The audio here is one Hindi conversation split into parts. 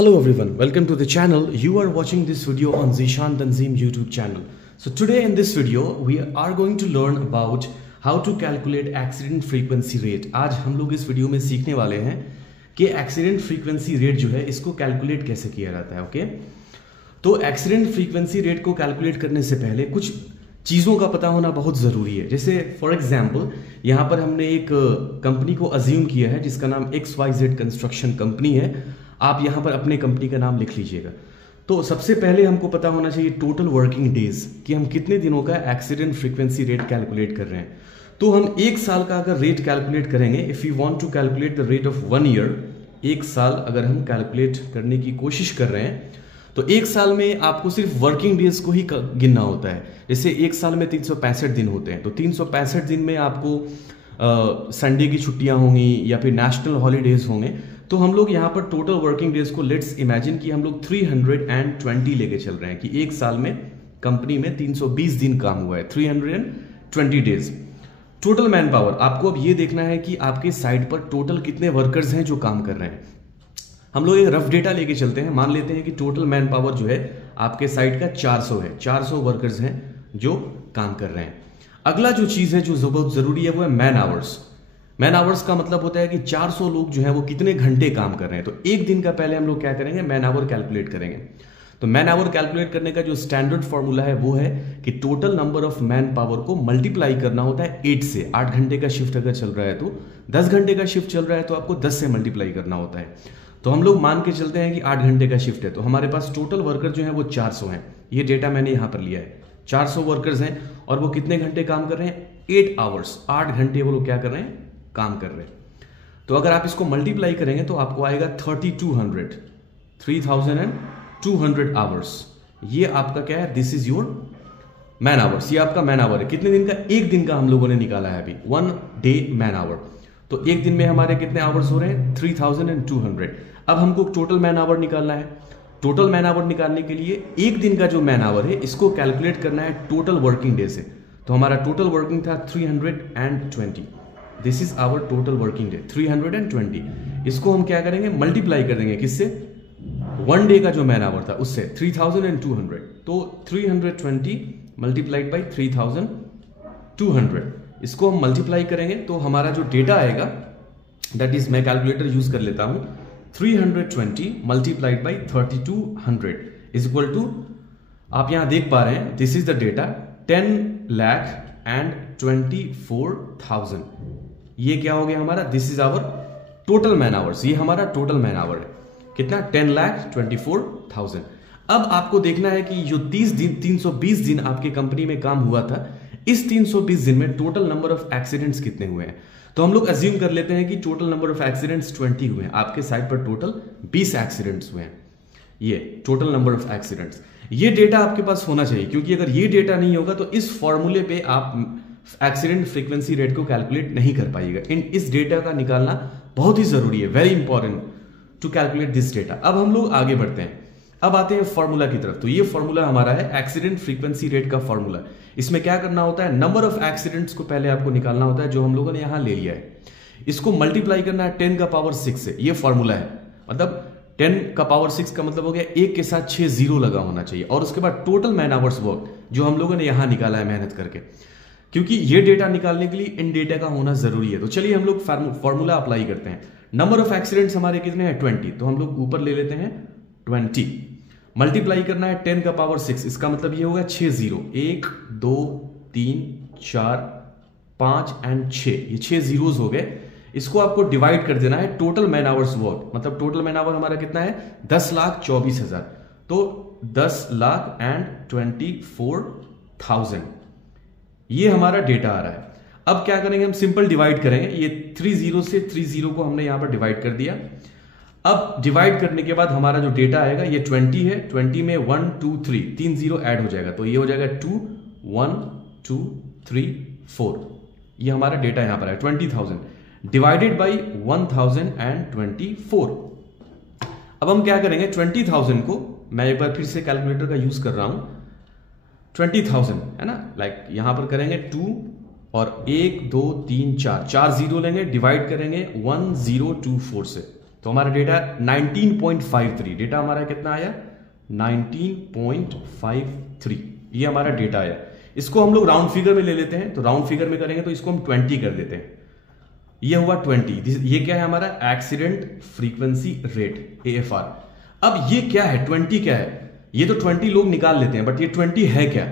Hello everyone, welcome to the channel. You are watching this video on Zishan Tanzim YouTube channel. So today in this video, we are going to learn about how to calculate accident frequency rate. आज हम लोग इस वीडियो में सीखने वाले हैं कि एक्सीडेंट फ्रीक्वेंसी रेट जो है इसको कैलकुलेट कैसे किया जाता है। ओके, तो एक्सीडेंट फ्रीक्वेंसी रेट को कैलकुलेट करने से पहले कुछ चीज़ों का पता होना बहुत ज़रूरी है। जैसे फॉर एग्जाम्पल यहाँ पर हमने एक कंपनी को अज्यूम किया है जिसका नाम XYZ कंस्ट्रक्शन कंपनी है। आप यहाँ पर अपने कंपनी का नाम लिख लीजिएगा। तो सबसे पहले हमको पता होना चाहिए टोटल वर्किंग डेज कि हम कितने दिनों का एक्सीडेंट फ्रीक्वेंसी रेट कैलकुलेट कर रहे हैं। तो हम एक साल का अगर रेट कैलकुलेट करेंगे, if you want to calculate the rate of 1 year, एक साल अगर हम कैलकुलेट करने की कोशिश कर रहे हैं तो एक साल में आपको सिर्फ वर्किंग डेज को ही गिनना होता है। जैसे एक साल में 365 दिन होते हैं, तो 365 दिन में आपको संडे की छुट्टियां होंगी या फिर नेशनल हॉलीडेज होंगे। तो हम लोग यहाँ पर टोटल वर्किंग डेज को लेट्स इमेजिन कि हम लोग 320 लेके चल रहे हैं कि एक साल में कंपनी में 320 दिन काम हुआ है, 320 डेज। टोटल मैन पावर, आपको अब ये देखना है कि आपके साइट पर टोटल कितने वर्कर्स हैं जो काम कर रहे हैं। हम लोग एक रफ डेटा लेके चलते हैं, मान लेते हैं कि टोटल मैन पावर जो है आपके साइट का 400 है, 400 वर्कर्स हैं जो काम कर रहे हैं। अगला जो चीज है जो बहुत जरूरी है वो है मैन आवर्स। मैन आवर्स का मतलब होता है कि 400 लोग जो है वो कितने घंटे काम कर रहे हैं। तो एक दिन का पहले हम लोग क्या करेंगे, मैन आवर कैलकुलेट करेंगे। तो मैन आवर कैलकुलेट करने का जो स्टैंडर्ड फॉर्मूला है वो है कि total number of man power को मल्टीप्लाई करना होता है 8 से। 8 घंटे का शिफ्ट अगर चल रहा है तो 10 घंटे का शिफ्ट चल रहा है तो आपको 10 से मल्टीप्लाई करना होता है। तो हम लोग मान के चलते हैं कि 8 घंटे का शिफ्ट है, तो हमारे पास टोटल वर्कर जो है वो 400 हैं। ये डेटा मैंने यहां पर लिया है, 400 वर्कर्स हैं और वो कितने घंटे काम कर रहे हैं, 8 आवर्स, 8 घंटे वो लोग क्या कर रहे हैं, काम कर रहे हैं। तो अगर आप इसको मल्टीप्लाई करेंगे तो आपको आएगा 3200 आवर्स। ये आपका क्या है, this is your man hours. ये आपका मैन आवर है। कितने दिन का, एक दिन का हम लोगों ने निकाला है अभी, 1 डे मैन आवर। तो एक दिन में हमारे कितने आवर्स हो रहे हैं, 3200। अब हमको टोटल मैन आवर निकालना है। टोटल मैन आवर निकालने के लिए एक दिन का जो मैन आवर है इसको कैलकुलेट करना है टोटल वर्किंग डे से। तो हमारा टोटल वर्किंग था 320। This is our total working day 320। इसको हम क्या करेंगे, मल्टीप्लाई कर देंगे किससे, 1 डे का जो मैन आवर था उससे, 3200। तो 320 मल्टीप्लाइड बाई 3200, इसको हम मल्टीप्लाई करेंगे तो हमारा जो डेटा आएगा, दैट इज, मैं कैलकुलेटर यूज कर लेता हूं, 320 multiplied by 3200 is equal to, आप यहां देख पा रहे हैं, दिस इज द डेटा, 10,24,000। ये क्या हो गया हमारा, this is our total man hours. ये हमारा टोटल मैन आवर है, कितना, 10,24,000। अब आपको देखना है कि जो 320 दिन आपके कंपनी में काम हुआ था, इस 320 दिन में टोटल नंबर ऑफ एक्सीडेंट्स कितने हुए हैं। तो हम लोग अज्यूम कर लेते हैं कि टोटल नंबर ऑफ एक्सीडेंट्स 20 हुए हैं। आपके साइट पर टोटल 20 एक्सीडेंट्स हुए हैं। ये टोटल नंबर ऑफ एक्सीडेंट्स, ये डेटा आपके पास होना चाहिए, क्योंकि अगर ये डेटा नहीं होगा तो इस फॉर्मूले पे आप एक्सीडेंट फ्रीक्वेंसी रेट को कैलकुलेट नहीं कर पाइएगा। इस डेटा का निकालना बहुत ही जरूरी है, very important to calculate this data. अब हम लोग आगे बढ़ते हैं, अब आते हैं फॉर्मूला की तरफ। तो ये फॉर्मूला हमारा है एक्सीडेंट फ्रीक्वेंसी रेट का फॉर्मूला। इसमें क्या करना होता है, नंबर ऑफ एक्सीडेंट्स को पहले आपको निकालना होता है जो हम लोगों ने यहां ले लिया है। इसको मल्टीप्लाई करना है 10 का पावर 6 से। ये फॉर्मूला है, मतलब 10 का पावर 6 का मतलब हो गया 1 के साथ 6 जीरो लगा होना चाहिए। और उसके बाद टोटल मैन आवर्स वर्क जो हम लोगों ने यहां निकाला है मेहनत करके, क्योंकि ये डेटा निकालने के लिए इन डेटा का होना जरूरी है। तो चलिए हम लोग फॉर्मूला अप्लाई करते हैं। नंबर ऑफ एक्सीडेंट्स हमारे कितने हैं, 20। तो हम लोग ऊपर ले लेते हैं 20, मल्टीप्लाई करना है 10 का पावर 6, इसका मतलब ये होगा 6 जीरो, 1 2 3 4 5 एंड 6, ये 6 जीरोज हो गए। इसको आपको डिवाइड कर देना है टोटल मैन आवर्स वर्क, मतलब टोटल मैन आवर हमारा कितना है, 10,24,000। तो 10,24,000 ये हमारा डेटा आ रहा है। अब क्या करेंगे, हम सिंपल डिवाइड करेंगे। ये 30 से 30 को हमने यहां पर डिवाइड कर दिया। अब डिवाइड करने के बाद हमारा जो डेटा आएगा ये 20 है। 20 में 1 2 3 3 जीरो ऐड हो जाएगा, तो ये हो जाएगा 2 1 2 3 4। ये हमारा डेटा यहां पर है 20,000 डिवाइडेड बाई 1024। अब हम क्या करेंगे, 20,000 को मैं एक बार फिर से कैलकुलेटर का यूज कर रहा हूं, 20,000 है ना, लाइक यहां पर करेंगे 2 और 1 2 3 4 जीरो लेंगे, डिवाइड करेंगे 1024 से। तो हमारा डेटा 19.53, डेटा हमारा कितना आया 19.53, ये हमारा डेटा आया। इसको हम लोग राउंड फिगर में ले लेते हैं, तो राउंड फिगर में करेंगे तो इसको हम 20 कर देते हैं, ये हुआ 20। ये क्या है हमारा एक्सीडेंट फ्रीक्वेंसी रेट AFR। अब ये क्या है 20 क्या है, ये तो 20 लोग निकाल लेते हैं, बट ये 20 है क्या,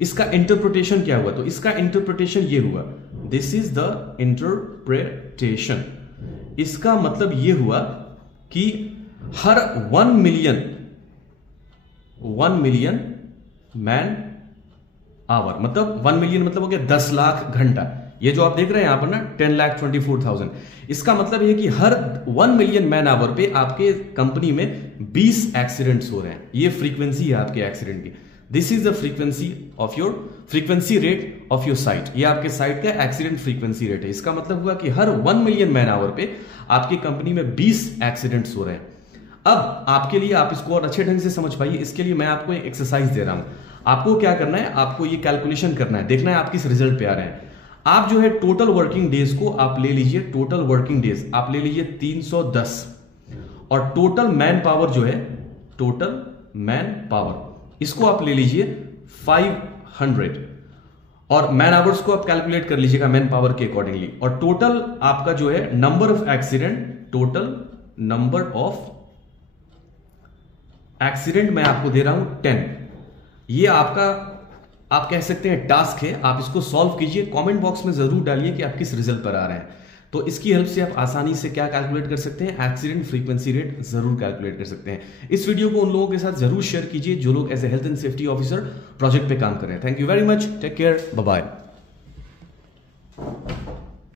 इसका इंटरप्रिटेशन क्या हुआ, तो इसका इंटरप्रिटेशन ये हुआ, दिस इज द इंटरप्रिटेशन। इसका मतलब ये हुआ कि हर 1 मिलियन मैन आवर, मतलब 1 मिलियन मतलब हो गया 10 लाख घंटा। ये जो आप देख रहे हैं यहां पर ना 10,24,000, इसका मतलब है कि हर 1 मिलियन मैन आवर पे आपके कंपनी में 20 एक्सीडेंट्स हो रहे हैं। ये फ्रीक्वेंसी है आपके एक्सीडेंट की। This is the frequency of your frequency rate of your site. ये आपके साइट का एक्सीडेंट फ्रीक्वेंसी रेट है। इसका मतलब हुआ कि हर 1 मिलियन मैन आवर पे आपकी कंपनी में 20 एक्सीडेंट्स हो रहे हैं। अब आपके लिए, आप इसको और अच्छे ढंग से समझ पाइए, इसके लिए मैं आपको एक एक्सरसाइज दे रहा हूं। आपको क्या करना है, आपको ये कैलकुलेशन करना है, देखना है आप किस रिजल्ट पे आ रहे हैं। आप जो है टोटल वर्किंग डेज को आप ले लीजिए, टोटल वर्किंग डेज आप ले लीजिए 310, और टोटल मैन पावर जो है, टोटल मैन पावर इसको आप ले लीजिए 500, और मैन आवर्स को आप कैलकुलेट कर लीजिएगा मैन पावर के अकॉर्डिंगली। और टोटल आपका जो है number of accident, total number of accident मैं आपको दे रहा हूं 10। ये आपका, आप कह सकते हैं टास्क है, आप इसको सॉल्व कीजिए। कमेंट बॉक्स में जरूर डालिए कि आप किस रिजल्ट पर आ रहे हैं। तो इसकी हेल्प से आप आसानी से क्या कैलकुलेट कर सकते हैं, एक्सीडेंट फ्रीक्वेंसी रेट जरूर कैलकुलेट कर सकते हैं। इस वीडियो को उन लोगों के साथ जरूर शेयर कीजिए जो लोग as a health and safety officer project पे काम कर रहे हैं। Thank you very much, take care, bye bye.